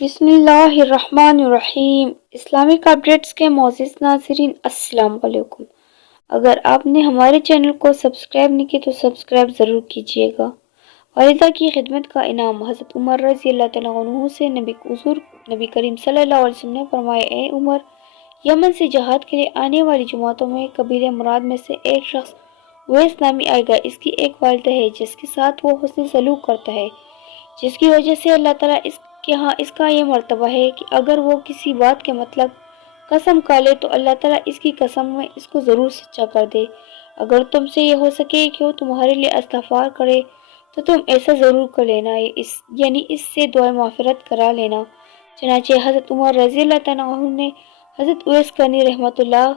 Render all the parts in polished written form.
بسم اللہ الرحمن الرحیم۔ اسلامک اپڈیٹس کے معزز ناظرین، السلام علیکم۔ اگر آپ نے ہمارے چینل کو سبسکرائب نہیں کیا تو سبسکرائب ضرور کیجیے گا۔ والدہ کی خدمت کا انعام۔ حضرت عمر رضی اللہ تعالیٰ عنہ سے نبی کریم صلی اللہ علیہ وسلم نے فرمایا، اے عمر، یمن سے جہاد کے لیے آنے والی جماعتوں میں قبیلہ مراد میں سے ایک شخص اویس نامی آئے گا۔ اس کی ایک والدہ ہے جس کے ساتھ وہ حسن سلوک کرتا ہے، جس کی وجہ سے اللہ تعالیٰ اس کا یہ مرتبہ ہے کہ اگر وہ کسی بات کے مطلب قسم کھا لے تو اللہ تعالیٰ اس کی قسم میں اس کو ضرور سچا کر دے۔ اگر تم سے یہ ہو سکے کہ وہ تمہارے لیے استغفار کرے تو تم ایسا ضرور کر لینا، یعنی اس سے دعائے مغفرت کرا لینا۔ چنانچہ حضرت عمر رضی اللہ تعالیٰ عنہ نے حضرت اویس کرنی رحمۃ اللہ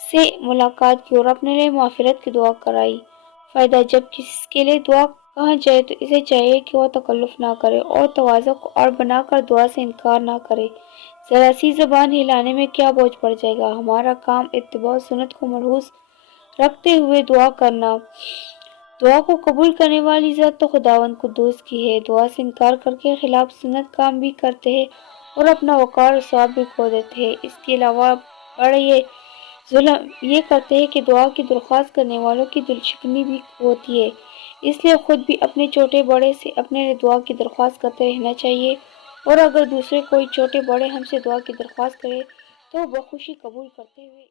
سے ملاقات کی اور اپنے لیے مغفرت کی دعا کرائی۔ فائدہ: جب کسی کے لیے دعا کہا جائے تو اسے چاہیے کہ وہ تکلف نہ کرے اور تواضع کو آڑ بنا کر دعا سے انکار نہ کرے۔ ذرا سی زبان ہلانے میں کیا بوجھ پڑ جائے گا، ہمارا کام اتباع سنت کو ملحوظ رکھتے ہوئے دعا کرنا۔ دعا کو قبول کرنے والی ذات تو خداوند قدوس کی ہے۔ دعا سے انکار کر کے خلاف سنت کام بھی کرتے ہیں اور اپنا وقار اور ثواب بھی کھو دیتے ہیں۔ اس کے علاوہ بڑے ظلم یہ کرتے ہیں کہ دعا کی درخواست کرنے والوں کی دل شکنی بھی ہوتی ہے۔ اس لیے خود بھی اپنے چھوٹے بڑے سے اپنے لیے دعا کی درخواست کرتے رہنا چاہیے، اور اگر دوسرے کوئی چھوٹے بڑے ہم سے دعا کی درخواست کرے تو بخوشی قبول کرتے ہوئے